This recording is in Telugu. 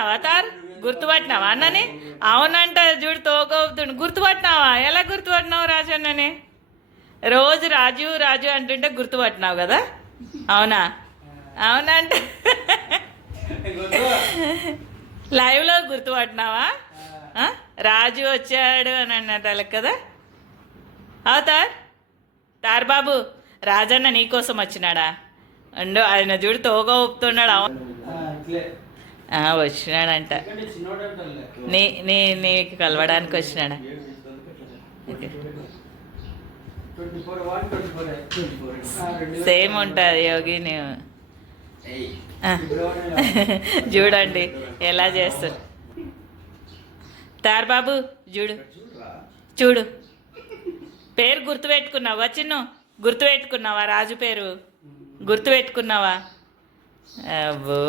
గుర్తుపట్టినావా తారు? గుర్తుపట్టినావా అన్నని? అవునంట, చూడు తోకవుతుండు. గుర్తుపట్టినావా? ఎలా గుర్తుపట్టినావు రాజు అన్నని? రోజు రాజు రాజు అంటుంటే గుర్తుపట్టినావు కదా? అవునా? అవునంట. లైవ్లో గుర్తుపట్టినావా? రాజు వచ్చాడు అని అన్నట్టు కదా? అవుతార్ తార్ బాబు, రాజన్న నీకోసం వచ్చినాడా? అండు ఆయన చూడు తోగా ఊపుతున్నాడు. వచ్చినాడంట. నీకు కలవడానికి వచ్చినాడా? సేమ్ ఉంటుంది యోగి నీవు. చూడండి ఎలా చేస్తారు. తార్ బాబు చూడు చూడు. పేరు గుర్తుపెట్టుకున్నావా చిన్ను? గుర్తుపెట్టుకున్నావా రాజు పేరు? గుర్తుపెట్టుకున్నావా? అబ్బో.